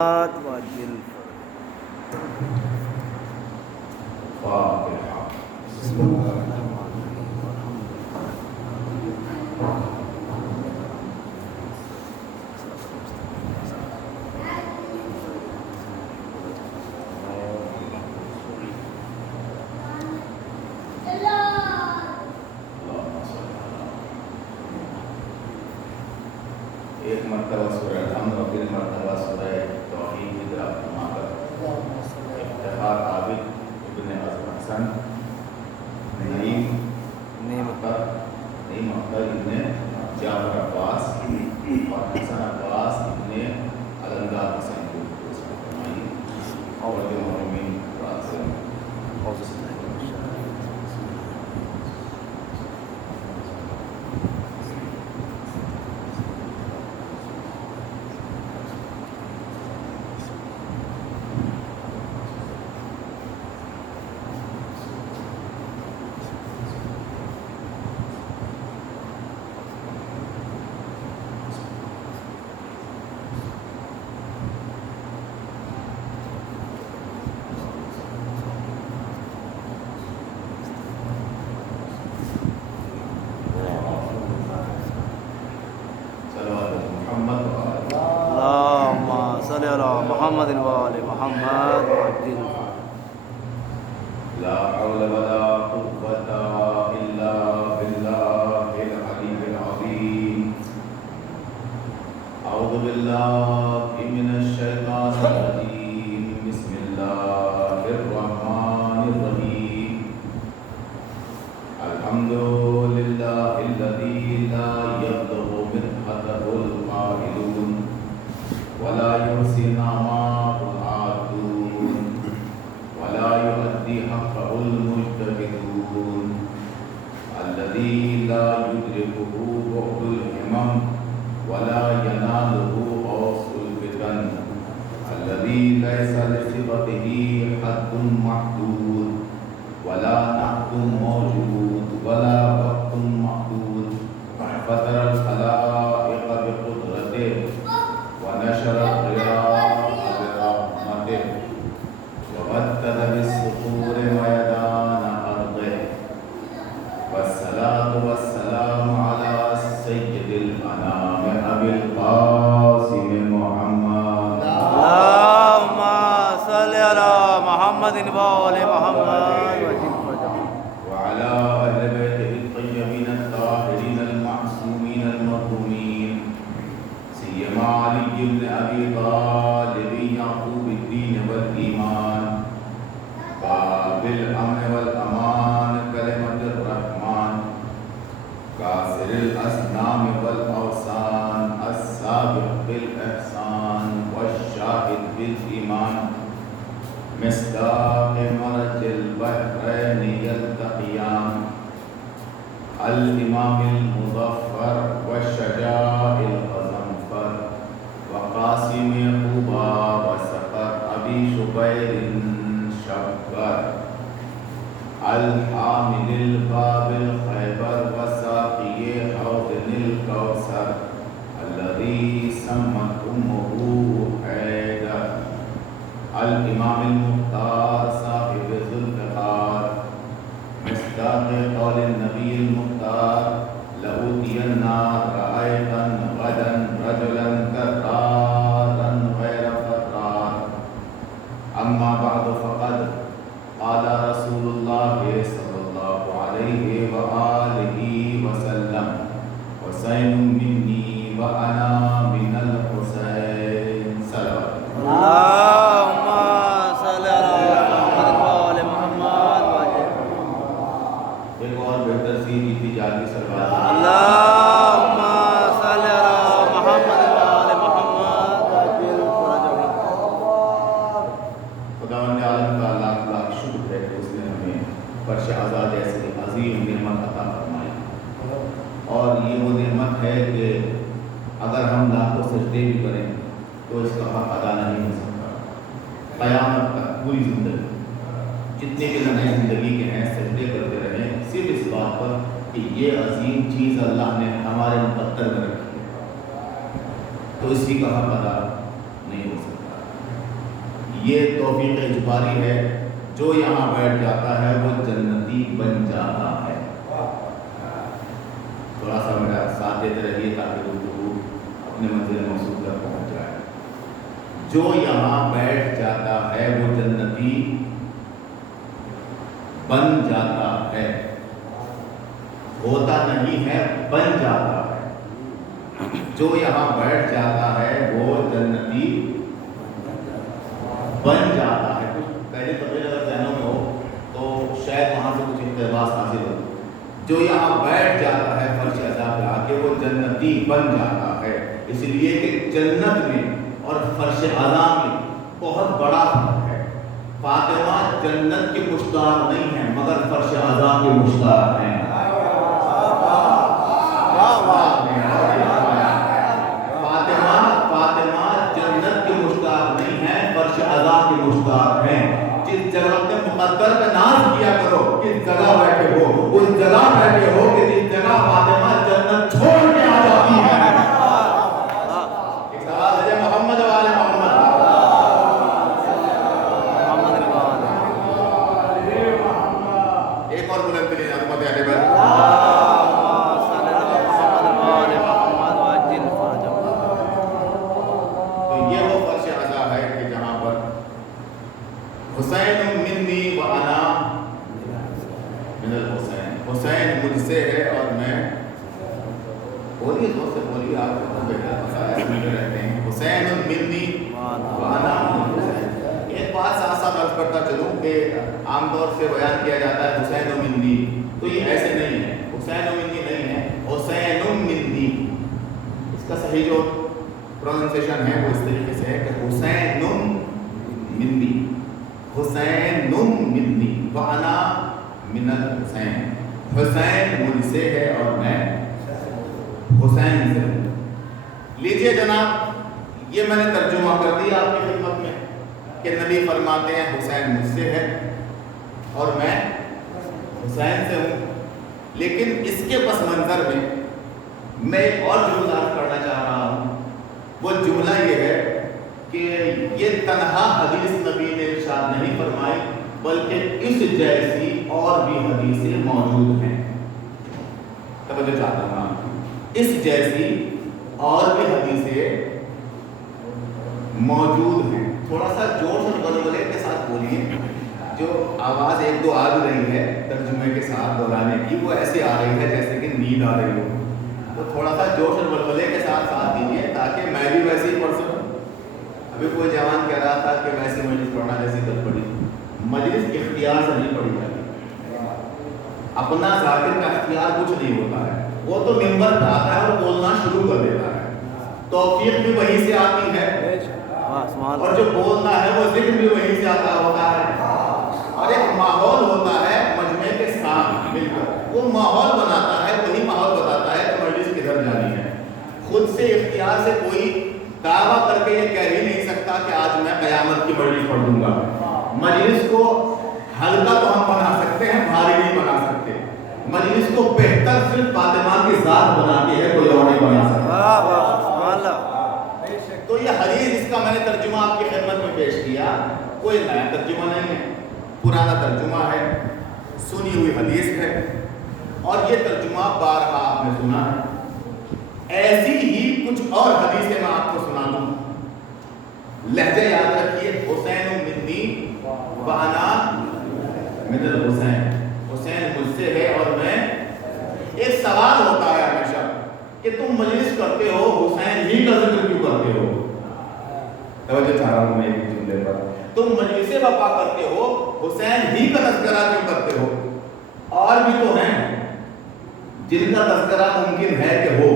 والجلد. فاتحة. بسم الله الرحمن الرحيم والحمد ایک مرتبہ سورہ الحمد اور پھر مرتبہ سورہ توحید کی طرف فرما کر افتخار عابد ابن حسن نعیم اختر ابن جعفر عباس اور حسن عباس ابن علمدار حسین کو فرمائی اور جو محرمین رات سے اللهم صل على محمد وآل محمد وعجل. لا حول ولا قوة إلا بالله العلي العظيم. أعوذ بالله من الشيطان الرجيم. بسم الله الرحمن الرحيم. الحمد لله الذي لا يبلغ مدحته القائلون ولا يحصي نعماه العادون ولا يؤدي حقه المجتهدون الذي لا يدركه بعد الهمم ولا يناله غوص الفتن الذي ليس لصفته حد محدود ولا نعت موجود ولا وقت محدود فطر الخلائق بقدرته ونشر الضياء برحمته ومدد بالسطور ويدان أرضه والصلاة والسلام على سيد الأنام أبي القاسم محمد. اللهم صل على محمد وآل محمد وعجل. وعلى أهل بيته الطيبين الطاهرين المعصومين المظلومين سيما علي بن أبي طالب يعقوب الدين والإيمان باب الأمن والأمان كلمة الرحمن كاسر الأصنام والأوثان السابق بالإحسان والشاهد بالإيمان مصداق مرج البحرين يلتقيان الإمام المظفر والشجاع الغضنفر وقاسم قبا وسقر أبي شبير شبر الحامل الباب الخيبر وساقي حوض الكوثر الذي سمت أمه حيدر الإمام المختار صاحب ذوالفقار مصداق قول النبي المختار لأوتين رأيتا غدا رجلا كرارا غير فرار. أما بعد فقد قال رسول الله صلى الله عليه وآله وسلم حسين مني وأنا من الحسين. صلوات اللهم صل على محمد وآل محمد وعجل. ایک اور بہتر سی کی جاتی سلوات. اللهم صل على محمد وآل محمد وعجل فرجهم. خداوند عالم کا لاکھ لاکھ شکر ہے کہ اس نے ہمیں فرش آزاد ایسی عظیم نعمت عطا فرمائی اور یہ وہ نعمت ہے کہ اگر ہم لاکھوں سجدے بھی کریں تو اس کا حق ادا نہیں ہو سکتا. قیامت تک پوری زندگی جتنے بھی لمحے زندگی کے ہیں سجدے کرتے رہیں صرف اس بات پر کہ یہ عظیم چیز اللہ نے ہمارے مقدر میں رکھی ہے تو اسی کا حق ادا نہیں ہو سکتا. یہ توفیق اجباری ہے، جو یہاں بیٹھ جاتا ہے وہ جنتی بن جاتا ہے۔ تھوڑا سا میرا ساتھ دیتے رہیے تاکہ گفتگو اپنے منزل مقصود تک پہنچ جائے۔ جو یہاں بیٹھ جاتا ہے وہ جنتی بن جاتا ہے، ہوتا نہیں ہے، بن جاتا ہے۔ جو یہاں بیٹھ جاتا ہے وہ جنتی بن جاتا ہے۔ کچھ پہلے تبدیل اگر ذہنوں میں ہو تو شاید وہاں سے کچھ اقتباس حاصل ہو۔ جو یہاں بیٹھ جاتا ہے فرش عزا پہ آ کے وہ جنتی بن جاتا ہے، اس لیے کہ جنت میں اور فرش عزا میں بہت بڑا فرق ہے۔ فاطمہ جنت کی مشتاق نہیں ہے مگر فرش عزا کی مشتاق ہیں۔ فاطمہ جنت کی مشتاق نہیں ہے، فرش عزا کی مشتاق ہیں۔ جس جگہ اپنے مقدر کا ناز کیا کرو، کس جگہ بیٹھے ہو اس جگہ بیٹھے ہو کہ جس جگہ فاطمہ جنت چھوڑ کے آ جاتی ہے۔ ایک سوال ہے محمد والے محمد، ایک اور بلند ترین عظمت علی بھائی، تو یہ وہ فرش عزا ہے کہ جہاں پر حسین منی و انا من الحسین، حسین مجھ سے ہے اور میں، بولیے زور سے بولیے، آپ کو بہتر پتا ہے سنتے رہتے ہیں، حسین منی و انا من الحسین۔ ایک بات ساتھ ساتھ عرض کرتا چلوں کہ عام طور سے بیان کیا جاتا ہے حسین منی، تو یہ ایسے نہیں ہے، حسین منی نہیں ہے، حسین منی۔ اس کا صحیح جو پروننسیشن ہے وہ اس طریقے سے ہے کہ حسین منی، حسین منی وانا من الحسین، حسین مجھ سے ہے اور میں حسین سے ہوں۔ لیجئے جناب، یہ میں نے ترجمہ کر دیا آپ کی خدمت میں کہ نبی فرماتے ہیں حسین مجھ سے ہے اور میں حسین سے ہوں، لیکن اس کے پس منظر میں ایک اور جملہ پڑھنا چاہ رہا ہوں۔ وہ جملہ یہ ہے کہ یہ تنہا حدیث نبی نے ارشاد نہیں فرمائی بلکہ اس جیسی اور بھی حدیثیں موجود ہیں۔ توجہ چاہتا ہوں آپ، اس جیسی اور بھی حدیثیں موجود ہیں۔ تھوڑا سا جوش اور غلغلے کے ساتھ بولیے، جو آواز ایک دو آ بھی رہی ہے ترجمے کے ساتھ دہرانے کی وہ ایسی آ رہی ہے جیسے کہ نیند آ رہی ہو، تو تھوڑا سا جوش اور غلغلے کے ساتھ دیجیے تاکہ میں بھی ویسے ہی پڑھ سکوں۔ ابھی کوئی جوان کہہ رہا تھا کہ ویسے مجلس پڑھنا جیسی کل پڑھی، مجلس اختیار سے نہیں پڑھی جاتی، اپنا ذاکر کا اختیار کچھ نہیں ہوتا ہے، وہ تو ممبر پہ آتا ہے اور بولنا شروع کر دیتا ہے، توفیق بھی وہیں سے آتی ہے اور جو بولنا ہے وہ ذکر بھی وہیں سے آتا ہوتا ہے، اور ایک ماحول ہوتا ہے مجمع کے ساتھ مل کر، وہ ماحول بناتا ہے، وہی ماحول بتاتا ہے کہ مجلس کدھر جانی ہے۔ خود سے اختیار سے کوئی دعویٰ کر کے یہ کہہ ہی نہیں سکتا کہ آج میں قیامت کی مجلس پڑھ دوں گا۔ مجلس کو ہلکا تو ہم بنا سکتے ہیں، بھاری نہیں بنا سکتے۔ مجلس کو بہتر صرف فاطمہ کی ذات بناتی ہے، کوئی اور نہیں بنا سکتا۔ تو یہ حدیث، اس کا میں نے ترجمہ آپ کی خدمت میں پیش کیا، کوئی نیا ترجمہ نہیں ہے، پرانا ترجمہ ہے، سنی ہوئی حدیث ہے، اور یہ ترجمہ بارہا آپ نے سنا ہے۔ ایسی ہی کچھ اور حدیثیں میں آپ کو سنا دوں، لہجہ یاد رکھیے، حسین منی وانا من الحسین، حسین مجھ سے ہے اور میں۔ ایک سوال ہوتا ہے ہمیشہ کہ تم مجلس کرتے ہو حسین ہی کا ذکر کیوں کرتے ہو؟ توجہ چاہ رہا ہوں میں ایک جملے پر، تم مجلس وفا کرتے ہو حسین ہی کا تذکرہ کیوں کرتے ہو؟ اور بھی تو ہیں جن کا تذکرہ ممکن ہے کہ ہو،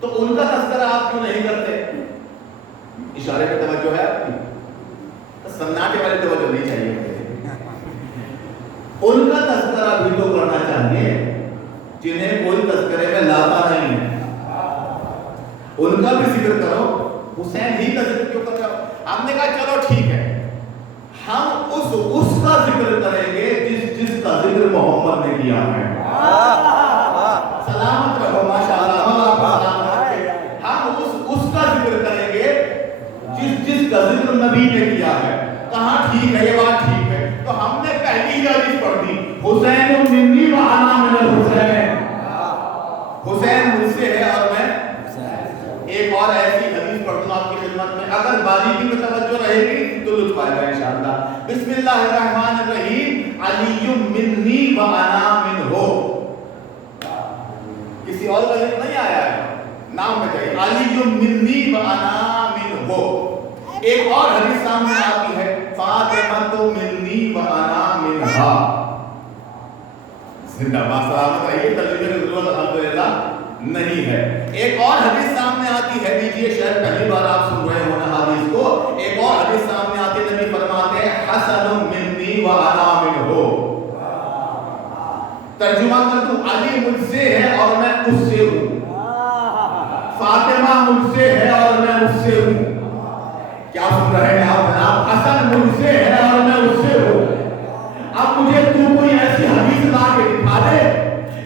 تو ان کا تذکرہ آپ کیوں نہیں کرتے؟ اشارے پہ توجہ ہے آپ کی، سناٹے والے توجہ نہیں چاہیے، ان کا تذکرہ بھی تو کرنا چاہیے جنہیں کوئی تذکرے میں لاتا نہیں ہے، ان کا بھی ذکر کرو، حسین ہی کا ذکر کیوں کر رہے ہو؟ ہم نے کہا چلو ٹھیک ہے، ہم اس کا ذکر کریں گے جس کا ذکر محمد نے کیا ہے۔ سلامت رہو، ماشاءاللہ، ہم آپ کو سلامت رکھیں۔ ہم اس کا ذکر کریں گے جس کا ذکر جو نبی نے کیا ہے. کہاں ٹھیک ہے یہ بات ٹھیک ہے. تو ہم نے پہلی ہی حدیث پڑھ دی حسین منی و انا من الحسین. حسین مجھ سے ہے اور میں. ایک اور ایسی حدیث پڑھ دوں آپ کی خدمت میں, اگر باریکی میں توجہ رہے گی تو لطف آئے گا انشاءاللہ. بسم اللہ الرحمن الرحیم. علی منی و انا منہ. کسی اور کا ذکر نہیں آیا ہے, نام بتائیے. علی منی و انا منہ. ایک اور حدیث سامنے آتی ہے فاطمہ منی و انا منہا. زندہ باد سلامت رہیے. ترجمے کی ضرورت الحمدللہ نہیں ہے. ایک اور حدیث سامنے آتی ہے, دیجئے شاید پہلی بار آپ سن رہے ہونا حدیث کو. ایک اور حدیث سامنے آتی ہے, نبی فرماتے ہیں حسن منی و انا منہ. ترجمہ کر دوں, علی مجھ سے ہے اور میں اس سے ہوں. فاطمہ مجھ سے ہے اور میں اس سے ہوں. کیا سن رہے ہیں آپ جناب؟ حسن مجھ سے ہے اور میں اس سے ہوں. اب مجھے تو کوئی ایسی حدیث لا کے دکھا دے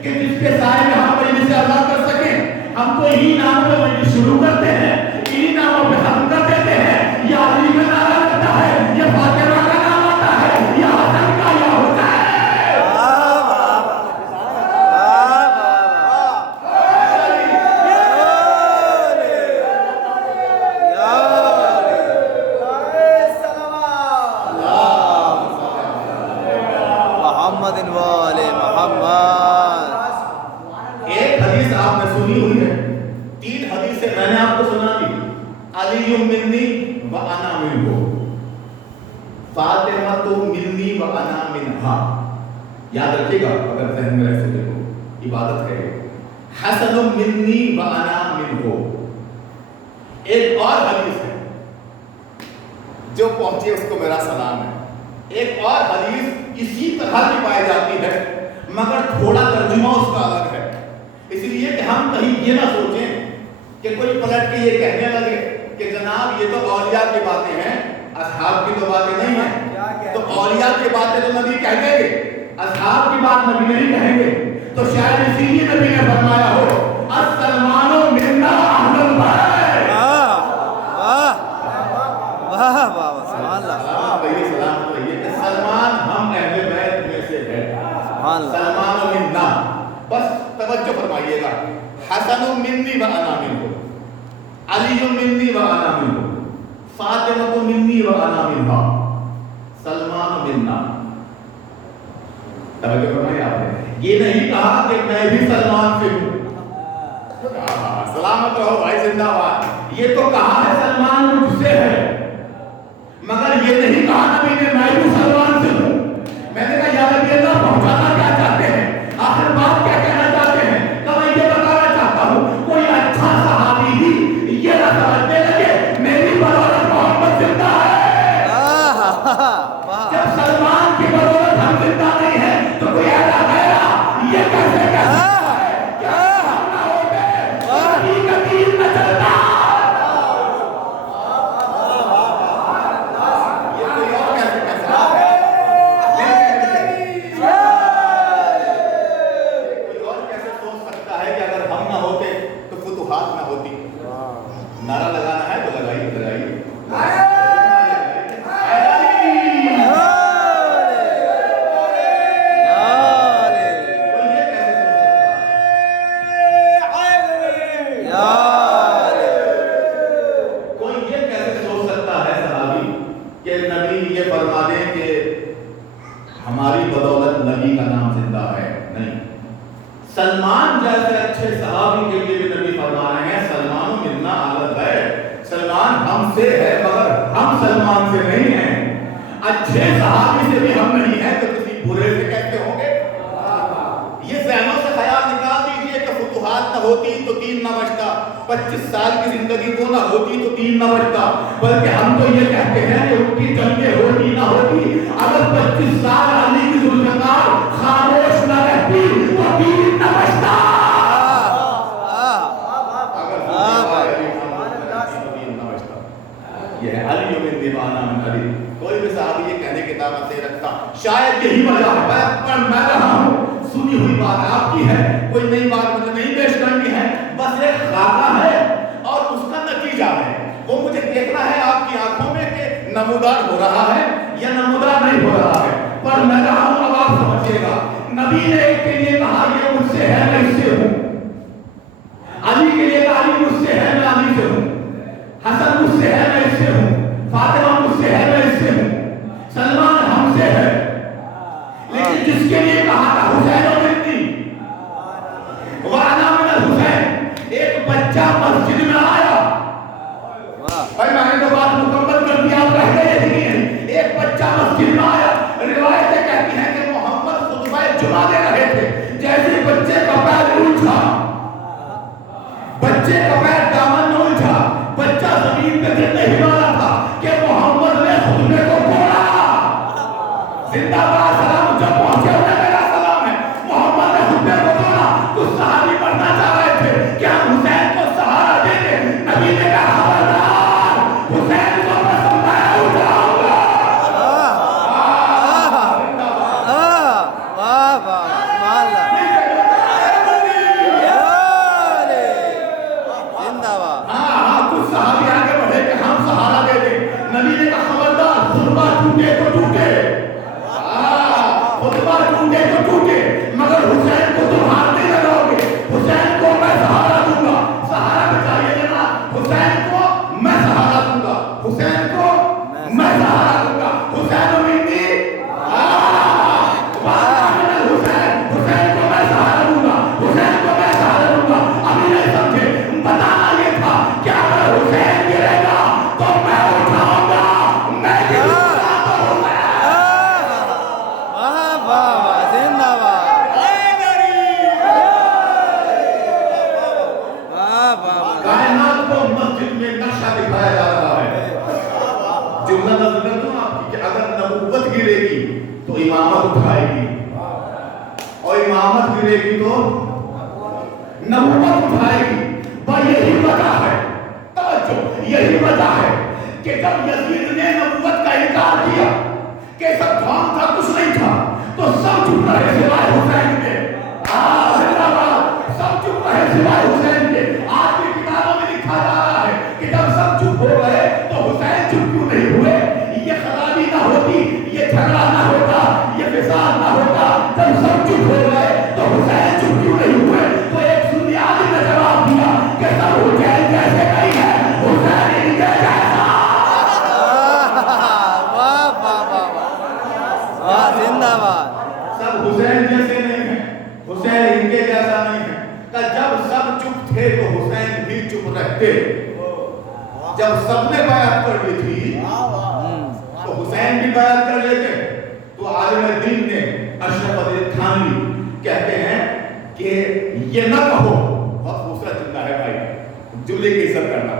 کہ جس کے سائے میں ہم مجلس سے آزاد کر سکیں. ہم تو یہی نام پہ مجلس شروع کرتے ہیں, انہی ناموں پہ ختم کر دیتے ہیں. یا علی کا نعرہ لگتا ہے, یا فاطمہ کا نام آتا ہے, یا حسن کا, یا حسین. علی منی و انا منہ, فاطمہ منی و انا منہا. یاد رکھیے گا اگر ذہن میں رہ سکے تو عبادت ہے. حسن منی و انا منہ. ایک اور حدیث ہے جو پہنچے اس کو میرا سلام ہے. ایک اور حدیث اسی طرح کی پائی جاتی ہے مگر تھوڑا ترجمہ اس کا الگ ہے. اس لیے کہ ہم کہیں یہ نہ سوچیں کہ کوئی پلٹ کے یہ کہنے لگے کہ جناب یہ تو اولیاء کی باتیں ہیں, اصحاب کی تو باتیں نہیں ہیں. تو اولیاء کی باتیں تو نبی کہہ دیں گے, اصحاب کی بات نبی نہیں کہیں گے. تو شاید اسی لیے نبی نے فرمایا ہو السلمان منا اہل البیت. واہ واہ واہ سبحان اللہ. سلام کہیے کہ سلمان ہم اہل بیت میں سے ہے. سبحان اللہ. سلمان منا. بس توجہ فرمائیے گا. حسن منی و انا منہ, علی منی و انا منہ, فاطمہ منی و انا منہا, سلمان منا. توجہ فرمائیے آپ نے. یہ نہیں کہا کہ میں بھی سلمان سے ہوں. سلامت رہو بھائی, زندہ باد. یہ تو کہا ہے سلمان مجھ سے ہے, مگر یہ نہیں کہا نبی نے میں بھی سلمان سے ہوں. میں نے کہا یا نبی اللہ پہنچانا کیا چاہتے ہیں, آخر بات کیا کہنا چاہتے ہیں؟ کہ میں یہ بتانا چاہتا ہوں کوئی اچھا صحابی بھی یہ نہ سمجھنے لگے میری بدولت محمد زندہ ہے. جب سلمان کی بدولت ہم زندہ نہیں ہے تو کوئی ایسا غیرہ یہ کیسے کہہ سکتا ہے؟ کیا ہم نہ ہوتے حقیقت دین نہ چلتا. نعرہ لگانا ہے تو لگائیے لگائیے. کوئی یہ کیسے سوچ سکتا ہے صحابی کہ نبی یہ فرما دے کہ ہماری بدولت نبی کا نام زندہ ہے؟ نہیں. سلمان جیسے اچھے صحابی کے لیے بھی نبی فرما رہے ہیں سلمان منا عالت ہے. سلمان ہم سے ہے مگر ہم سلمان سے نہیں ہیں. اچھے صحابی سے بھی ہم نہیں ہیں تو کسی برے سے کہتے ہوں گے. یہ ذہنوں سے خیال نکال دیجئے کہ فتوحات نہ ہوتی تو دین نہ بچتا, 25 سال کی زندگی وہ نہ ہوتی تو دین نہ بچتا. بلکہ ہم تو یہ کہتے ہیں کہ ان کی جنگیں ہوتی نہ ہوتی اگر 25 سال علی کی ذوالفقار خاموش نہ رہتی تو دین نہ بچتا. یہ ہے علی من دیوانہ من علی. کوئی بھی صحابی یہ کہنے کی طاقت نہیں رکھتا. شاید یہی وجہ ہے میں رہا ہوں, سنی ہوئی بات آپ کی ہے, کوئی نئی بات مجھے نہیں پیش کرنی ہے, بس ایک خاکہ ہے اور اس کا نتیجہ ہے. وہ مجھے دیکھنا ہے آپ کی آنکھوں میں کہ نمودار ہو رہا ہے یا نمودار نہیں ہو رہا ہے؟ پر میں رہا ہوں، اب آپ سمجھیے گا، نبی نے ایک کے لیے کہا یہ مجھ سے ہے میں اس سے ہوں، علی کے لیے کہا علی مجھ سے ہے میں علی سے ہوں، حسن مجھ سے ہے میں اس سے ہوں، فاطمہ مجھ سے ہے میں اس سے ہوں، سلمان ہم سے ہے، لیکن جس کے لیے کہا تھا حسین و بنتی وَعَنَا مِنَ الْحُسَيْن، ایک بچہ مسجد میں آیا، بھائی میں نے تو بات مکمل کر دیا، آپ رہ گئے نہیں، ایک بچہ مسجد میں آیا، روایتیں کہتی ہیں کہ محمد خطبہ جمعہ دے رہے تھے، جیسے بچے کا پیر الجھا، بچے کا پیر دامن میں الجھا، بچہ زمین پہ گر نہیں مارا تھا کہ محمد نے خطبے کو توڑا، زندہ باد سلام جب پہنچے ہوئے میرا سلام ہے، محمد نے خطبے کو توڑا، کچھ صحابی پڑھنا چاہ رہے تھے کہ ہم حسین کو سہارا دے دیں، نبی نے کہا خبردار، حسین کو میں سمجھایا اٹھاؤں گا، کچھ صحابی آگے بڑھے کہ ہم سہارا دے دیں، نبی نے کہا خبردار، خطبہ ٹوٹے تو ٹوٹے، خطبہ ٹوٹے تو ٹوٹے، مگر حسین کو تم ہارتے نہ رہو گے، حسین کو میں سہارا دوں گا، سہارا بچائیے جناب، حسین کو میں سہارا دوں گا، حسین کو میں سہارا دوں گا، حسین و بنتی حسین، حسین کو میں سہارا دوں گا، حسین کو میں سہارا دوں گا، ابھی نہیں سمجھے، بتانا یہ تھا کہ اگر حسین گرے گا تو میں اٹھاؤں گا، میں گروں گا تو حسین، کائنات کو مسجد میں نقشہ دکھایا جا رہا ہے، جملہ نظر کر دوں آپ کی کہ اگر نبوت گرے گی تو امامت اٹھائے گی، اور امامت گرے گی تو نبوت اٹھائے گی، بھائی یہی وجہ ہے، توجہ یہی وجہ ہے کہ جب یزید نے نبوت کا انکار کیا کہ سب دھام تھا کچھ نہیں تھا تو سب چپ رہے سوائے حسین کے، سب چپ رہے سوائے حسین کے، آج بھی کتابوں میں لکھا جا رہا ہے کہ جب سب چپ ہو گئے تو حسین چپ کیوں نہیں ہوئے، یہ خرابی نہ ہوتی، یہ جھگڑا نہ ہوتا، یہ فساد نہ ہوتا، جب سب چپ ہو گئے تو حسین چپ کیوں نہیں ہوئے، تو ایک سنی عالم نے جواب دیا کہ سب حسین جیسے نہیں ہے، حسین ان کے جیسا، زندہ باد، سب حسین جیسے نہیں ہیں، حسین ان کے جیسا نہیں ہے، کہ جب سب چپ تھے تو حسین بھی چپ رہتے، جب سب نے بیعت کر لی تھی تو حسین بھی بیعت کر لیتے، تو عالم دین نے اشرف علی تھانوی کہتے ہیں کہ یہ نہ کہو، بہت خوبصورت جملہ ہے بھائی، جملے کی عزت کرنا،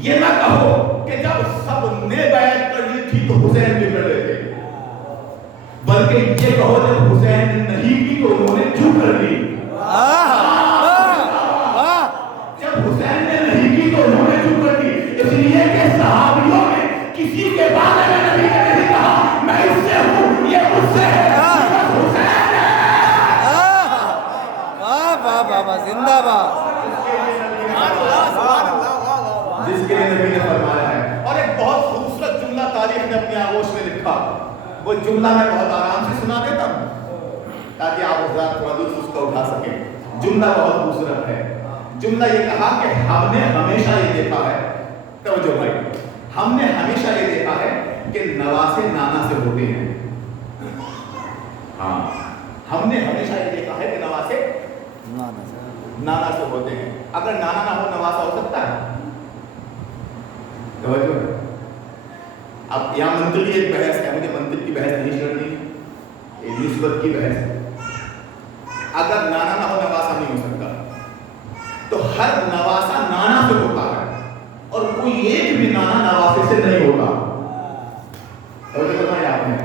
یہ نہ کہو کہ جب سب نے بیعت کر لی تھی تو حسین بھی کر لیتے، بلکہ یہ کہو جب حسین نے نہیں کی تو انہوں نے کیوں کر لی، جب حسین نے نہیں کی تو انہوں نے کیوں کر لی، اس لیے کہ صحابیوں میں کسی کے بارے میں نبی نے نہیں کہا میں اس سے ہوں یہ مجھ سے ہے، حسین ہے، زندہ باد، جس کے لیے نبی نے فرمایا ہے، اور ایک بہت خوبصورت جملہ تاریخ نے اپنی آغوش میں لکھا، وہ جملہ میں بہت آرام سے سنا دیتا ہوں تاکہ آپ حضرات تھوڑا دور اس کو اٹھا سکیں، جملہ بہت خوبصورت ہے، جملہ یہ کہا کہ ہم نے ہمیشہ یہ دیکھا ہے، توجہ بھائی، ہم نے ہمیشہ یہ دیکھا ہے کہ نواسے نانا سے ہوتے ہیں، ہاں ہم نے ہمیشہ یہ دیکھا ہے کہ نواسے نانا سے ہوتے ہیں، اگر نانا نہ ہو نواسا ہو سکتا ہے، توجہ، اب یہاں منطقی ایک بحث ہے، مجھے منطق کی بحث نہیں کرنی، نسبت کی بحث ہے، اگر نانا نہ ہو نواسا نہیں ہو سکتا تو ہر نواسا نانا سے ہوتا ہے اور کوئی ایک بھی نانا نواسے سے نہیں ہوتا، توجہ فرمایا آپ نے،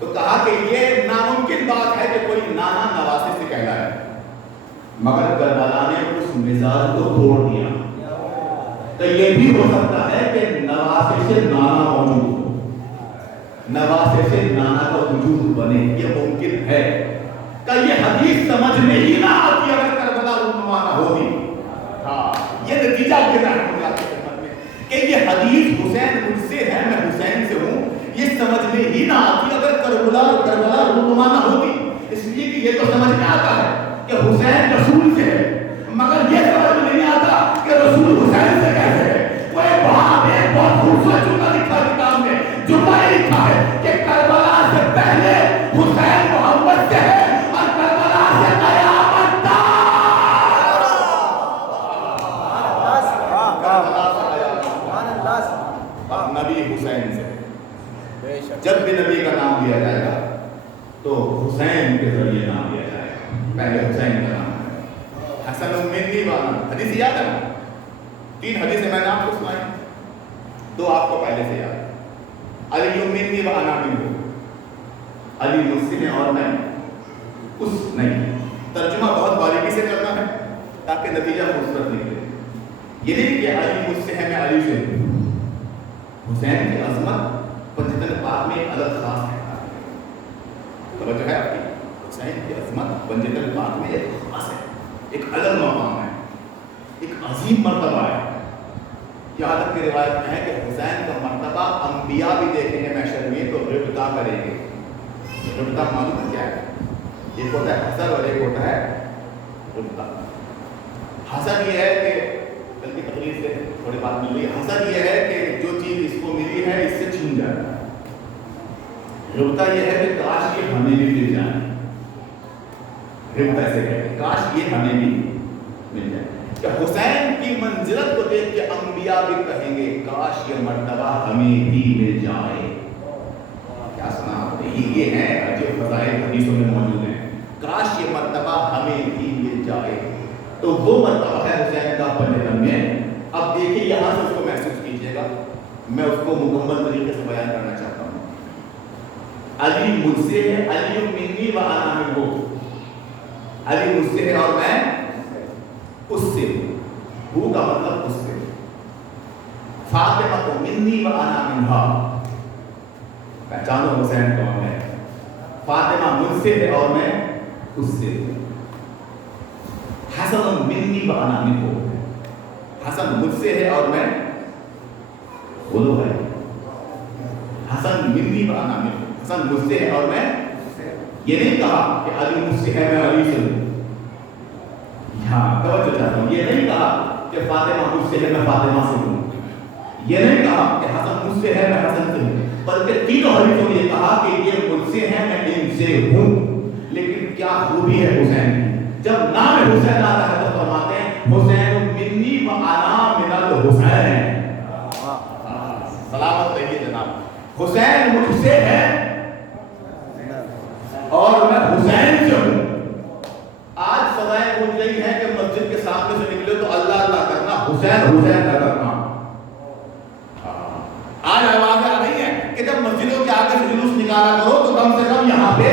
تو کہا کہ یہ ناممکن بات ہے کہ کوئی نانا نواسے سے کہلائے، مگر کربلا نے اس مزاج کو توڑ دیا، تو یہ بھی ہو سکتا ہے کہ نواسے سے نانا موجود ہو، نواسے سے نانا کا وجود بنے، یہ ممکن ہے، کہ یہ حدیث سمجھ میں ہی نہ آتی اگر کربلا رونما نہ ہوتی، ہاں یہ نتیجہ کیا ہے کہ یہ حدیث حسین مجھ سے ہے میں حسین سے ہوں آتا ہے کہ حسین رسول سے ہے، مگر یہ سمجھ میں نہیں آتا کہ رسول حسین سے کیسے ہے۔ وہ ایک بہت خوبصورت جملہ لکھا کتاب میں، جملہ یہ لکھا ہے کہ کربلا سے پہلے حسین محمد سے ہے اور کربلا سے قیامت تک۔ اب نبی حسین سے، جب بھی نبی کا نام لیا جائے گا تو حسین کے ذریعے نام لیا جائے گا، پہلے حسین کا نام ہے۔ حسن منی وانا، حدیث یاد ہے نا؟ 3 حدیثیں میں نے آپ کو سنائی، 2 آپ کو پہلے سے یاد ہے۔ علی منی وانا منہ، علی مجھ سے ہے اور میں اس نہیں۔ ترجمہ بہت باریکی سے کرنا ہے تاکہ نتیجہ خوبصورت نکلے۔ یہ نہیں کہ علی مجھ سے ہے میں علی سے ہوں۔ حسین کی عظمت پنجتن پاک میں ایک الگ خاص ہے، توجہ ہے آپ کی؟ حسین کی عظمت پنجتن پاک میں ایک خاص ہے، ایک الگ مقام ہے، ایک عظیم مرتبہ ہے۔ یہاں تک کہ روایت میں ہے کہ حسین کا مرتبہ انبیاء بھی دیکھیں گے محشر میں تو ربطہ کریں گے۔ ربطہ معلوم ہے کیا ہے؟ ایک ہوتا ہے حسن اور ایک ہوتا ہے ربطہ۔ حسن یہ ہے کہ بلکہ تقریر سے تھوڑی بات مل رہی ہے، حسن یہ ہے کہ جو چیز اس کو ملی ہے اس سے چھین جائے۔ ربطہ یہ ہے کہ کاش یہ ہمیں بھی مل جائے۔ ربطہ ایسے ہے کہ کاش یہ ہمیں بھی مل جائے۔ کہ حسین کی منزلت کو دیکھ کے انبیاء بھی کہیں گے کاش یہ مرتبہ ہمیں بھی مل جائے۔ کیا سنا آپ نے؟ یہ ہے جو فضائل حدیثوں میں موجود ہیں، کاش یہ مرتبہ ہمیں بھی مل جائے۔ تو وہ مرتبہ ہے حسین کا پنجتن میں۔ اب دیکھیے یہاں سے اس کو محسوس کیجئے گا، میں اس کو مکمل طریقے سے بیان کرنا چاہتا ہوں۔ علی مجھ سے ہے، علی منی و انا منہ، علی مجھ سے ہے اور میں اس سے ہوں کا مطلب اس سے۔ فاطمہ تو منی و انا منہا، پہچانو حسین کون ہے؟ فاطمہ مجھ سے ہے اور میں اس سے ہوں۔ حسن منی و انا منہ، حسن مجھ سے ہے اور میں بولو ہے، حسن منی و انا منہ، حسن مجھ سے ہے اور میں، یہ نہیں کہا کہ علی مجھ سے ہے میں علی سے ہوں۔ یہاں توجہ چاہتا ہوں، یہ نہیں کہا کہ فاطمہ مجھ سے ہے میں فاطمہ سے ہوں، یہ نہیں کہا کہ حسن مجھ سے ہے میں حسن سے ہوں، بلکہ تینوں حدیثوں میں یہ کہا کہ یہ مجھ سے ہے میں ان سے ہوں۔ لیکن کیا خوبی ہے حسین کی، جب نام حسین آتا ہے تو فرماتے ہیں حسین منی و انا من الحسین۔ سلامت رہیے جناب، حسین مجھ سے ہے اور میں حسین سے ہوں۔ آج فضائیں پوچھ رہی ہیں کہ مسجد کے سامنے سے نکلے تو اللہ اللہ کرنا، حسین حسین نہ کرنا۔ آج آواز آ رہی ہے کہ جب مسجدوں کے آگے سے جلوس نکالا کرو تو کم سے کم یہاں پہ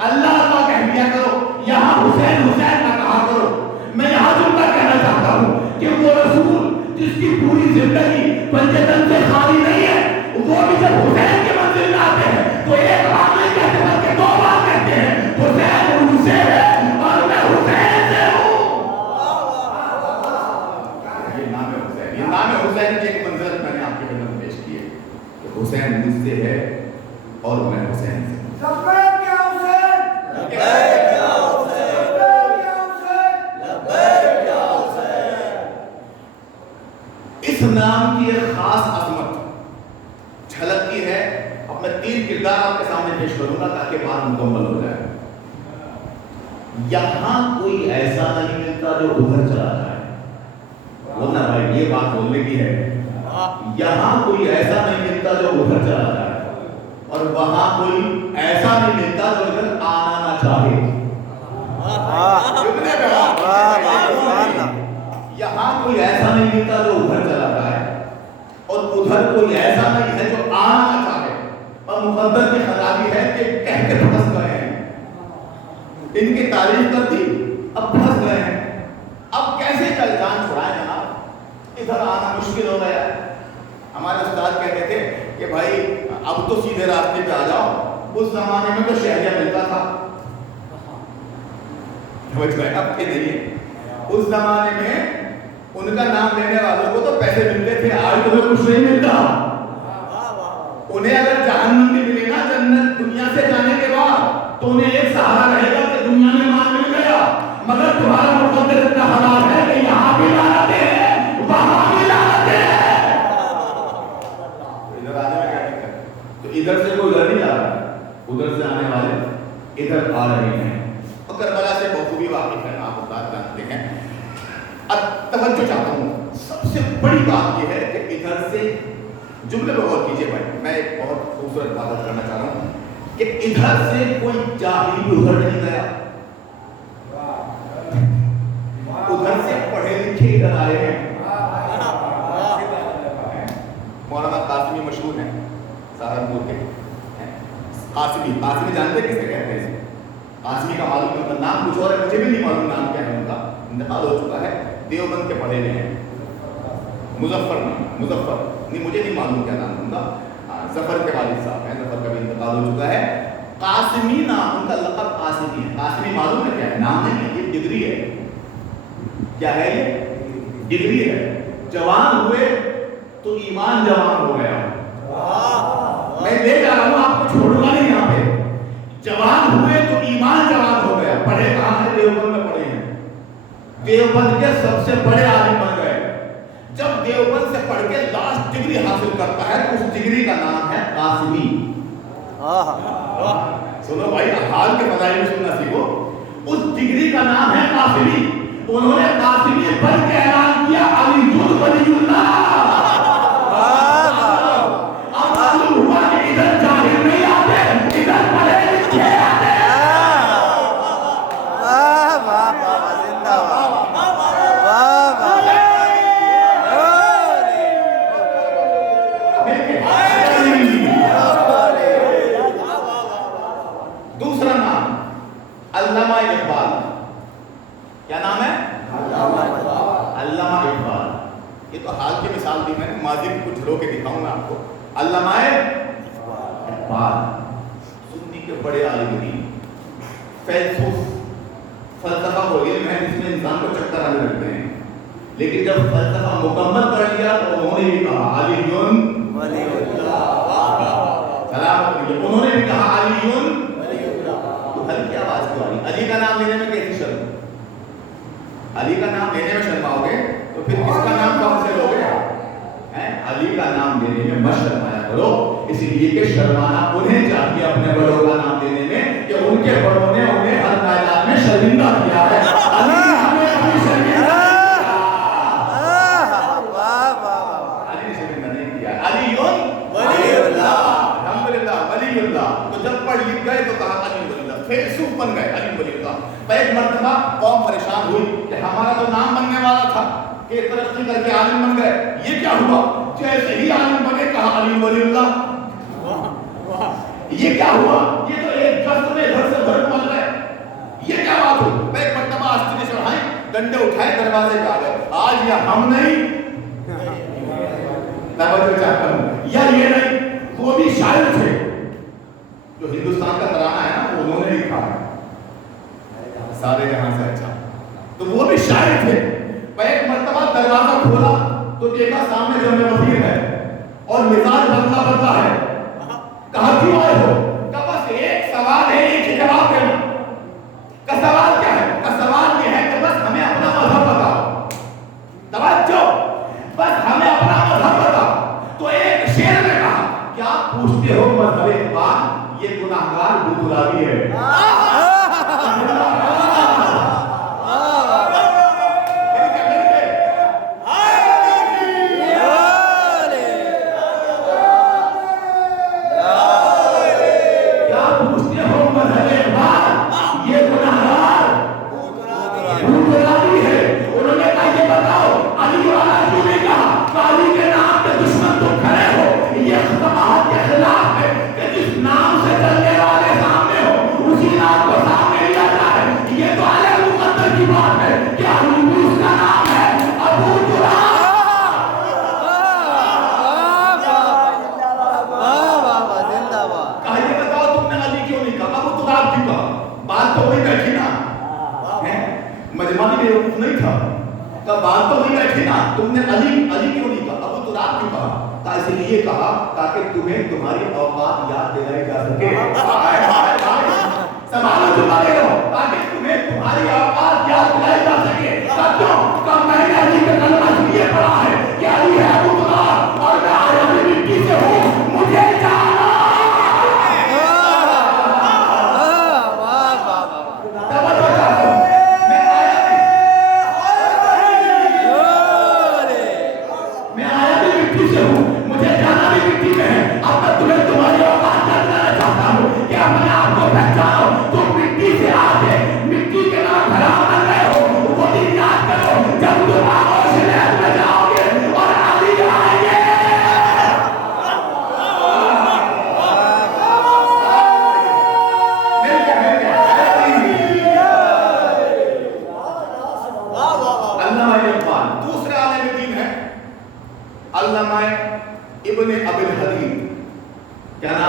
اللہ اللہ کہہ دیا کرو، یہاں حسین حسین نہ کہا کرو۔ میں یہاں جملہ کہنا چاہتا ہوں کہ وہ رسول جس کی پوری زندگی پنجتن سے خالی نہیں ہے، وہ بھی جب حسین کے منزل میں آتے ہیں تو ایک بات نہیں کہتے بلکہ 2 بات کہتے ہیں، حسین مجھ سے ہے اور میں حسین سے ہوں۔ یہ نام حسین، یہ نام حسین کی ایک منزلت میں نے آپ کے خدمت میں پیش کی ہے کہ حسین مجھ سے ہے اور میں حسین سے ہوں۔ اس نام کی ایک خاص عظمت جھلکتی ہے۔ اب میں 3 کردار آپ کے سامنے پیش کروں گا تاکہ بات مکمل ہو جائے۔ یہاں کوئی ایسا نہیں ملتا جو ادھر چلا جائے، بولنا بھائی یہ بات بولنے کی ہے۔ یہاں کوئی ایسا نہیں ملتا جو ادھر چلا جائے اور وہاں کوئی ایسا نہیں ملتا جو ادھر آنا نہ چاہے۔ یہاں کوئی ایسا نہیں ملتا جو ادھر چلا جائے اور ادھر کوئی ایسا نہیں ہے جو آنا نہ چاہے۔ اور مقدر کی خرابی ہے کہ کہہ کے پھنس گئے ہیں، ان کی تعریف کر دی اب پھنس گئے ہیں، اب کیسے کل جان چھڑائیں جناب، ادھر آنا مشکل ہو گیا۔ ہمارے استاد کہتے تھے کہ بھائی اب تو سیدھے راستے پہ آ جاؤ، اس زمانے میں تو شہریہ ملتا تھا، اب کے نہیں ہے۔ اس زمانے میں ان کا نام لینے والوں کو تو پیسے ملتے تھے، آج تمہیں کچھ نہیں ملتا۔ انہیں اگر جہنم بھی ملے نا جنت دنیا سے جانے کے بعد تو انہیں ایک سہارا رہے گا کہ دنیا میں مال مل گئے ادھر سے کوئی ادھر نہیں جا رہا، ادھر سے آنے والے ادھر آ رہے ہیں، اور کربلا سے بخوبی واقف ہے، آپ بات جانتے ہیں۔ اب توجہ چاہتا ہوں، سب سے بڑی بات یہ ہے کہ ادھر سے جملے پہ غور کیجیے بھائی، میں ایک بہت خوبصورت بات کرنا چاہ رہا ہوں کہ ادھر سے کوئی جاہل بھی ادھر نہیں گیا، ادھر سے پڑھے لکھے ادھر آئے ہیں۔ مولانا قاسمی مشہور ہیں سہارنپور کے، قاسمی جانتے کس سے کہتے ہیں؟ قاسمی کا معلوم ہے، نام کچھ اور ہے، مجھے بھی نہیں معلوم نام کیا ہے ان کا، انتقال ہو چکا ہے، دیوبند کے پڑھے ہوئے ہیں، مظفر نہیں، مجھے نہیں معلوم کیا نام ان کا، ظفر کے والد صاحب ہیں، ظفر کا بھی انتقال ہو چکا ہے۔ قاسمی نام ان کا، لقب قاسمی ہے۔ قاسمی معلوم ہے کیا ہے؟ نام نہیں ہے، یہ ڈگری ہے۔ کیا ہے یہ؟ ڈگری ہے۔ جوان ہوئے تو ایمان جوان ہو گیا، میں لے جا رہا ہوں، آپ کو چھوڑوں گا نہیں یہاں پہ۔ جوان ہوئے تو ایمان جوان ہو گیا۔ پڑھے کہاں ہیں؟ دیوبند میں پڑھے ہیں، دیوبند کے سب سے بڑے عالم بن گئے۔ جب دیوبند سے پڑھ کے لاسٹ ڈگری حاصل کرتا ہے تو اس ڈگری کا نام ہے قاسمی۔ سنو بھائی، حال کے فضائل میں سننا سیکھو، اس ڈگری کا نام ہے قاسمی۔ انہوں نے قاسمی بن کے اعلان کیا علی ولی اللہ۔ اب معلوم ہوا کہ ادھر جاہل نہیں آتے، ادھر پڑھے لکھے آتے۔ دوسرا نام علامہ اقبال۔ کیا نام ہے؟ علامہ اقبال۔ یہ تو حال کی مثال دی میں نے، ماضی کو کچھ رو کے دکھاؤں گا آپ کو۔ علامہ اقبال سنی کے بڑے عالم دین، فلسفہ وہ علم ہے جس میں انسان کو چکر آنے لگتے ہیں، لیکن جب فلسفہ مکمل کر لیا تو انہوں نے بھی کہا علی ولی اللہ، سلام علیکم، انہوں نے بھی کہا علی ولی اللہ۔ تو ہلکی آواز کیوں آئی؟ علی کا نام لینے میں کیسی شرم؟ علی کا نام لینے میں شرماؤ گے تو پھر کس کا نام کہاں سے لوگے؟ علی کا نام لینے میں مت شرمایا کرو، اس لیے کہ شرمانا انہیں چاہیے اپنے بڑوں کا نام لینے میں کہ ان کے بڑوں نے انہیں ہر میدان میں شرمندہ کیا ہے۔ علی نے ہمیں کبھی شرمندہ نہیں کیا، علی ولی اللہ، الحمدللہ ولی اللہ۔ تو جب پڑھ لکھ گئے تو کہا علی ولی اللہ، فیلسوف بن گئے علی ولی اللہ۔ ایک مرتبہ قوم پریشان ہوئی کہ ہمارا تو نام بننے والا تھا کہ ترقی کر کے عالم بن گئے، یہ کیا ہوا؟ جیسے ہی عالم بنے کہا علی ولی اللہ۔ یہ کیا ہوا؟ یہ تو ایک جذب میں گھر سے بھر پڑ گئے، یہ کیا بات ہوئی؟ ایک مرتبہ آستینے سے اٹھائیں، ڈنڈے اٹھائے، دروازے پہ آ گئے، آج یا ہم نہیں، توجہ چاہتا ہوں، یا یہ نہیں۔ وہ بھی شاعر تھے، جو ہندوستان کا ترانہ ہے نا انہوں نے لکھا ہے، سارے جہاں سے اچھا، تو وہ بھی شاعر تھے۔ ایک مرتبہ دروازہ کھولا تو دیکھا سامنے جمع وزیر ہے اور مزاج بدلا ہے۔ کہا کیوں آئے ہو؟ کہا بس ایک سوال ہے، ایک ہی جواب دینا۔ کا سوال کیا ہے؟ کا سوال یہ ہے کہ بس ہمیں اپنا مذہب بتاؤ۔ توجہ، بس ہمیں اپنا مذہب بتاؤ۔ تو ایک شعر نے کہا کیا پوچھتے ہو مذہب اقبال، یہ گناہگار بودلابی ہے۔ تم نے علی کیوں نہیں کہا؟ ابو تراب کیوں کہا؟ اس لیے کہا تاکہ تمہیں تمہاری اوقات یاد دلائی جا سکے۔ سوال جوابے ہو تاکہ تمہیں تمہاری اوقات یاد دلائی جا سکے۔ ساتھیوں کا میں نے علی کا کلمہ اس لیے پڑھا ہے کہ علی ہے ابو تراب اور میں علی مٹی سے ہوں، مجھے جانا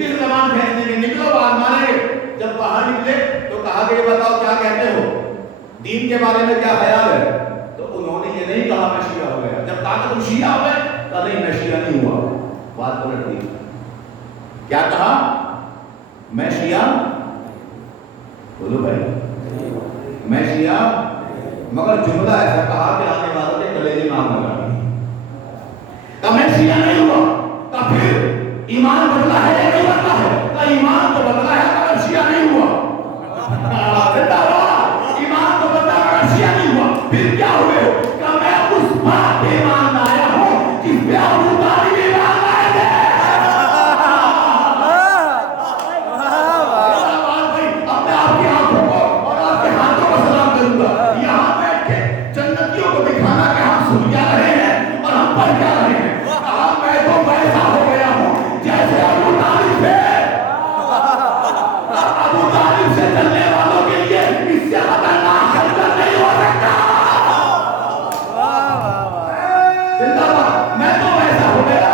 کس زبان پھینکنے کے نکلو باہر مانیں گے. جب باہر نکلے تو کہا کہ یہ بتاؤ کیا کہتے ہو, دین کے بارے میں کیا خیال ہے؟ تو انہوں نے یہ نہیں کہا میں شیعہ ہو گیا. جب کہا کہ تم شیعہ ہو گئے, کہا نہیں میں شیعہ نہیں ہوا. بات پلٹ دی. کیا کہا؟ میں شیعہ, بولو بھائی, میں شیعہ, مگر جملہ ایسا کہا کہ آنے والوں کے کلیجے میں آگ لگا دی. کہا میں شیعہ نہیں ہوا. کہا پھر ایمان بدلا ہے یا نہیں بدلا ہے؟ کہا ایمان تو بدلا ہے مگر شیعہ نہیں ہوا. ایمان تو بدلا مگر شیعہ نہیں ہوا. پھر کیا ہوئے ہو؟ کہا میں اس بات پہ ایمان لایا ہوں جس پہ ابو طالب ایمان لائے تھے. اپنے آپ کی آنکھوں کو اور آپ کے ہاتھوں کو سلام کروں گا. یہاں بیٹھ کے جنتیوں کو دکھانا کہ ہم سن کیا رہے ہیں اور ہم پڑھ کیا رہے ہیں. کہا میں تو ویسا ہو گیا ہوں جیسے ابو طالب تھے. ابو طالب سے چلنے والوں کے لیے اس سے خطرناک خطر نہیں ہو سکتا. زندہ باد. میں تو ویسا ہو گیا.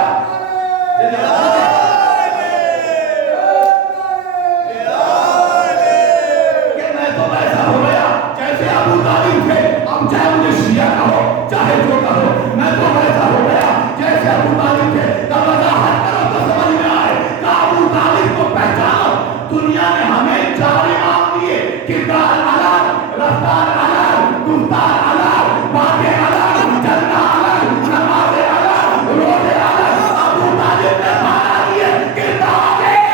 کہ میں تو ویسا ہو گیا جیسے ابو طالب تھے. اب چاہے مجھے شیعہ کہو چاہے جو کہو, میں تو ویسا ہو گیا جیسے ابو طالب تھے. تب وضاحت کرو تو سمجھ میں آئے کہ ابو طالب کو پہچانو. دنیا نے ہمیں 4 امام دیے, کردار الگ, رفتار الگ, گفتار الگ, باتیں الگ, چلنا الگ, نمازیں الگ, روزے الگ. ابو طالب نے مانا دیے کردار الگ.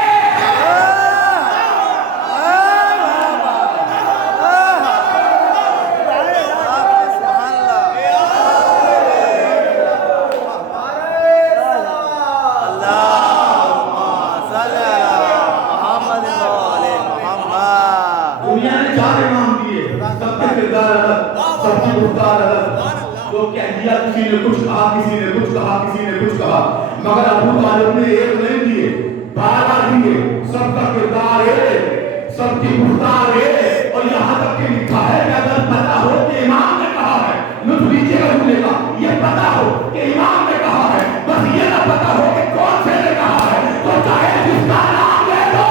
دنیا نے 4 امام دیے, سب کے کردار الگ, سب کی گفتار الگ. جو کہہ دیا کسی نے کچھ کہا, کسی نے کچھ کہا, کسی نے کچھ کہا, مگر ابو طالب نے ایک نہیں دیے, 12 دیے. سب کا کردار ہے, سب کی گفتار ہے. اور یہاں تک کہ لکھا ہے کہ اگر پتا ہو کہ امام نے کہا ہے, لطف لیجیے گا جملے کا, یہ پتا ہو کہ امام نے کہا ہے, بس یہ نہ پتا ہو کہ کون سے نے کہا ہے, تو چاہے جس کا نام لے دو.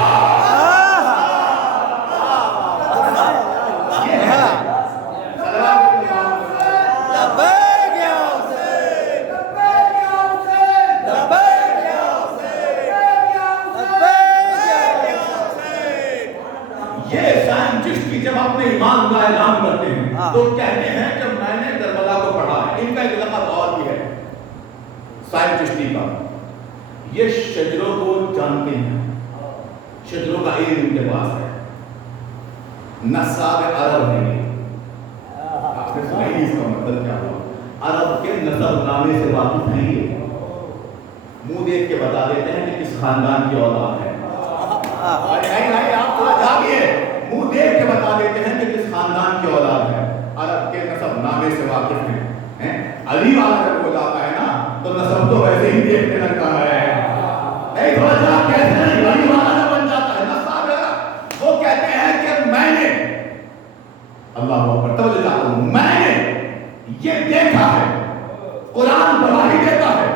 جب اپنے ایمان کا اعلان کرتے ہیں تو کہتے ہیں کہ میں نے کربلا کو پڑھا ہے. ان کا ایک لقب اور بھی ہے سائن چشتی کا. یہ شجروں کو جانتے ہیں, شجروں کا علم ان کے پاس ہے. نصاب عرب ہے. آپ نے سنا ہی اس کا مطلب کیا ہوا. عرب کے نسب نامے سے واقف ہیں. یہ منہ دیکھ کے بتا دیتے ہیں کہ کس خاندان کی اولاد ہے. آپ تھوڑا جاگیے, منہ دیکھ کے بتا دیتے ہیں کہ کس خاندان کی اولاد ہے. عرب کے نسب نامے سے واقف ہیں. علی والا جب ہو جاتا ہے نا تو نسب تو ویسے ہی دیکھنے لگتا ہے. نہیں تھوڑا جا کہتے ہیں علی والا جب بن جاتا ہے نسب عرب, وہ کہتے ہیں کہ میں نے, اللہ اکبر, توجہ چاہتا ہوں, میں نے یہ دیکھا ہے, قرآن گواہی دیتا ہے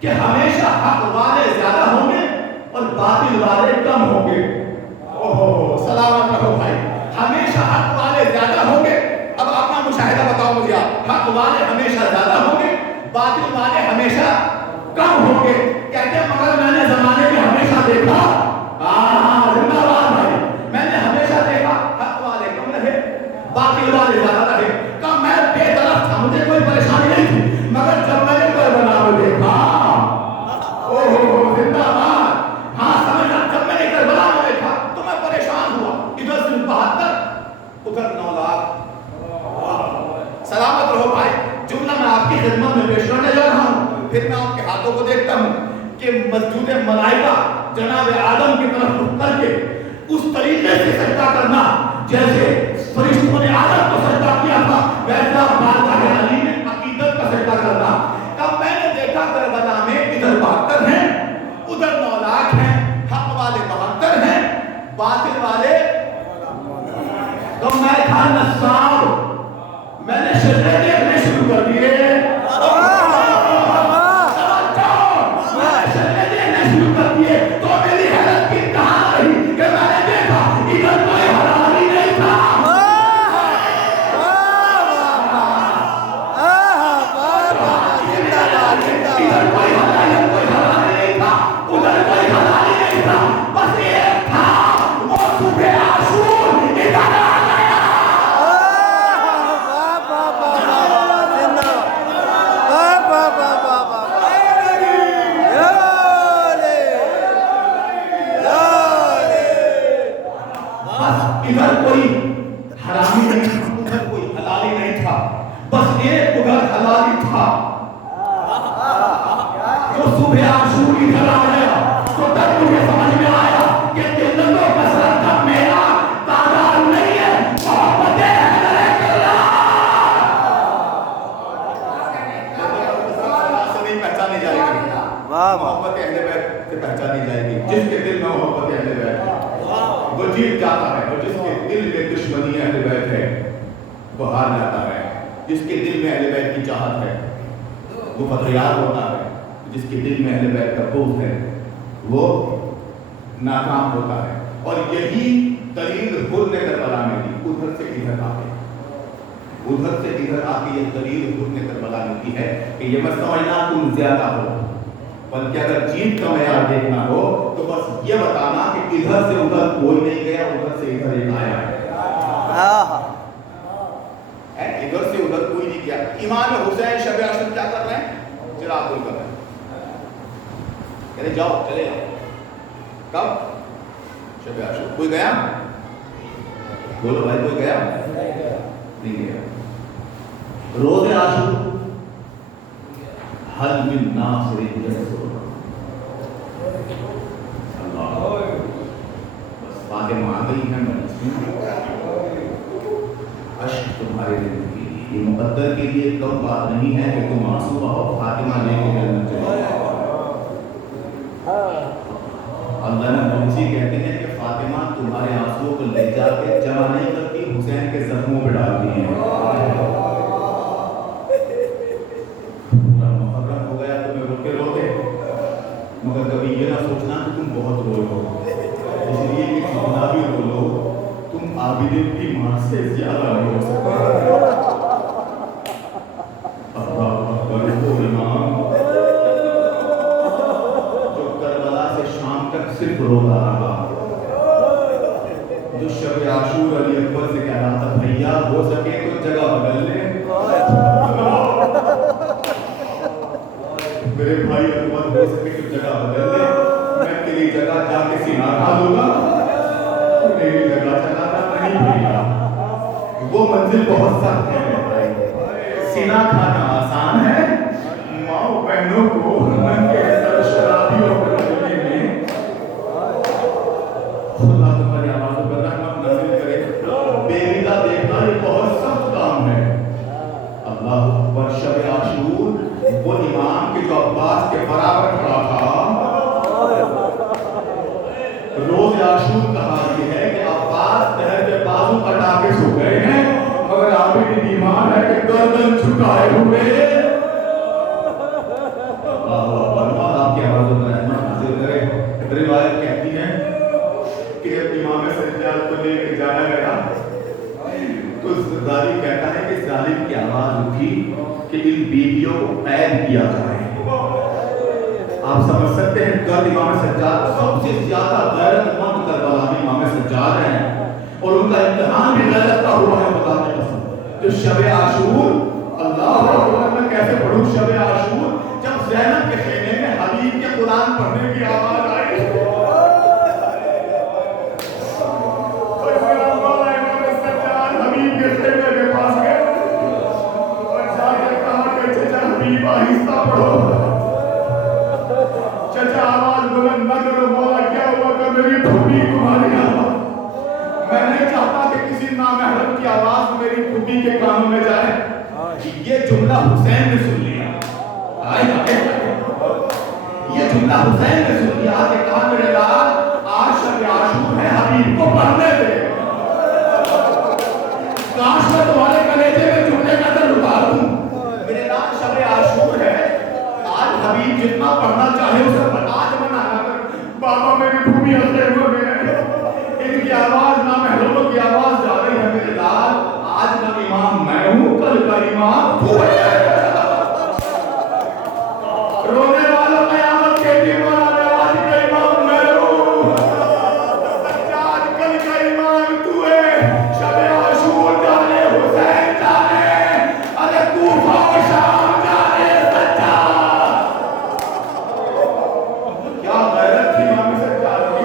کہ ہمیشہ حق والے زیادہ ہوں گے اور باطل والے کم ہوں گے. سلامت رہو بھائی. ہمیشہ حق والے زیادہ ہوں گے. اب اپنا مشاہدہ بتاؤ مجھے آپ. حق والے ہمیشہ زیادہ ہوں گے, باطل والے ہمیشہ کم ہوں گے. کہتے ہیں مگر میں نے زمانے میں ہمیشہ دیکھا, زندہ باد بھائی, میں نے ہمیشہ دیکھا حق والے کم رہے, باطل والے زیادہ رہے. کہ میں بے طرف تھا, مجھے کوئی پریشانی نہیں تھی, مگر جب میں نے کربلا کو دیکھا, زندہ باد, ہاں سمجھنا, جب میں نے کربلا کو دیکھا تو میں پریشان ہوا. ادھر سے 72, ادھر 9 لاکھ. سلامت رہو بھائی. جملہ میں آپ کی خدمت میں پیش کرنے جا رہا ہوں. پھر میں آپ کے ہاتھوں کو دیکھتا ہوں کہ مسجود ملائکہ جناب آدم کی طرف رخ کر کے اس طریقے سے سجدہ کرنا جیسے فرشتوں نے آدم کو سجدہ کیا تھا, ویسا بارگاہ علی نے عقیدت کا سجدہ کرنا. تب میں نے دیکھا کربلا میں ادھر 72 ہیں, ادھر 9 لاکھ ہیں. حق والے 72 ہیں, باطل والے. تو میں تھا نصاب, میں نے شجرے دیکھنے شروع کر دیے. تو میری بس ادھر کوئی حرامی نہیں تھا، ادھر کوئی حلالی نہیں تھا، بس ایک ادھر حلالی تھا. جو صبح عاشور ادھر آیا تو تب مجھے سمجھ میں آیا کہ قلت و کثرت کا معیار تعداد نہیں ہے، محبت حیدر کرام سے نہیں پہچانی جائے گی. واہ واہ. محبت اہل بیت سے پہچانی جائے گی. جس کے دل میں محبت اہل بیت ہے وہ جیت جاتا ہے، اور جس کے دل میں دشمنی اہل بیت ہے وہ ہار جاتا ہے. جس کے دل میں اہل بیت کی چاہت ہے وہ فتحیاب ہوتا ہے، جس کے دل میں اہل بیت کا بغض ہے وہ ناکام ہوتا ہے. اور یہی دلیل خود نے کربلا میں دی. ادھر سے ادھر آ کے، ادھر سے ادھر آ کے یہ دلیل خود نے کربلا میں دی ہے کہ یہ مت سمجھنا تم زیادہ ہو، بلکہ اگر جیت کا معیار دیکھنا ہو تو بس یہ بتانا کہ ادھر سے ادھر کوئی نہیں گیا، ادھر سے ادھر ایک آیا ہے. ادھر سے ادھر کوئی نہیں گیا. امام حسین شب عاشور کیا کر رہے ہیں؟ چراغ گل کر رہے ہیں. کہتے جاؤ چلے جاؤ. کب؟ شب عاشور. کوئی گیا؟ بولو بھائی کوئی گیا؟ نہیں گیا. روز عاشور حل من ناصر یسر اللہ. بس فاطمہ آ گئی ہیں مجلس میں. اشک تمہارے زندگی یہ مقدر کے لیے کم بات نہیں ہے کہ تم آنسو بہاؤ، فاطمہ لے کے جنت چلے جاؤ. اللہ نے مجھے کہتے ہیں کہ فاطمہ تمہارے آنسوؤں کو لے جا کے جمع نہیں کرتی، حسین کے زخموں پہ ڈالتی ہیں. پورا محرم ہو گیا تمہیں روتے روتے، مگر کبھی یہ نہ سوچنا کہ تم بہت روئے ہو، اس لیے کہ جتنا بھی رو لو تم عابدین کی ماں سے زیادہ نہیں ہو سکتے. اللہ اکبر. وہ امام جو کربلا سے شام تک صرف روتا رہا، جو شب عاشور علی اکبر سے کہہ رہا تھا بھیا ہو سکے تو جگہ بدل لیں، میرے بھائی اکبر ہو سکے تو جگہ بدل لیں، میں تیری جگہ جا کے سینہ کھا دوں گا، میری جگہ چلا تھا نہیں بھیا. وہ منزل بہت سخت ہے میرے بھائی. سینہ کھانا آسان ہے، ماں بہنوں کو من کے سر شرابیوں پر رکھنے میں خدا تمہاری آوازوں پر رحمت نازل کرے. بے ریدہ دیکھنا یہ بہت سخت کام ہے. اللہ اکبر. شب عاشور وہ امام کے جو عباس کے برابر کھڑا تھا. روز عاشور کا حال یہ ہے کہ عباس تہر کے بازو کٹا کے سو گئے ہیں، مگر عابد ایمان ہے کہ گردن جھکائے ہوئے. اللہ اکبر. آپ کی آوازوں پر رحمت نازل کرے. روایت کہتی ہے کہ جب امام سجاد کو لے کے جایا گیا تو زرداری کہتا ہے کہ ظالم کی آواز اٹھی کہ ان بیویوں کو قید کیا جائے. آپ سمجھ سکتے ہیں گرد امام سجاد سب سے زیادہ غیرت مند کربلا میں امام سجاد ہیں، اور ان کا امتحان بھی غیرت کا ہوا ہے. خدا کی قسم جو شب عاشور، اللہ اکبر. میں کیسے پڑھوں شب عاشور جب زینب کے خیمے میں حبیب کے قرآن پڑھنے کی آواز آئی. حبیب کے خیمے کے پاس گئے اور جا کے کہا کہ چچا حبیب آہستہ پڑھو. چچا آواز بلند نہ کرو. مولا کیا ہوا کہ میری پھوپھی تمہاری آواز. میں نہیں چاہتا کہ کسی نامحرم کی آواز میری پھوپھی کے کانوں میں جائے. یہ جملہ حسین نے سن لیا. یہ جملہ حسین نے سن لیا کہ کہا میرے لال آج شب عاشور ہے، حبیب کو پڑھنے دے. کاش میں تمہارے کلیجے میں جملے کا در اتار دوں. میرے لال شب عاشور ہے، آج حبیب جتنا پڑھنا چاہے اسے آج منع نہ کر. بابا میری بھومی خیموں میں ہے، ان کی آواز نامحرموں کی آواز جا رہی ہے. میرے لال آج کا امام میں ہوں، کل کا امام تو ہے. رونے والوں قیامت کے دن والا آج کا امام میں ہوں، سجاد کل کا امام تو ہے. شب عاشور جانے حسین جانے، ارے کوفہ و شام جانے سجاد. کیا غیرت تھی امام سجاد کی.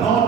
9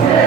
6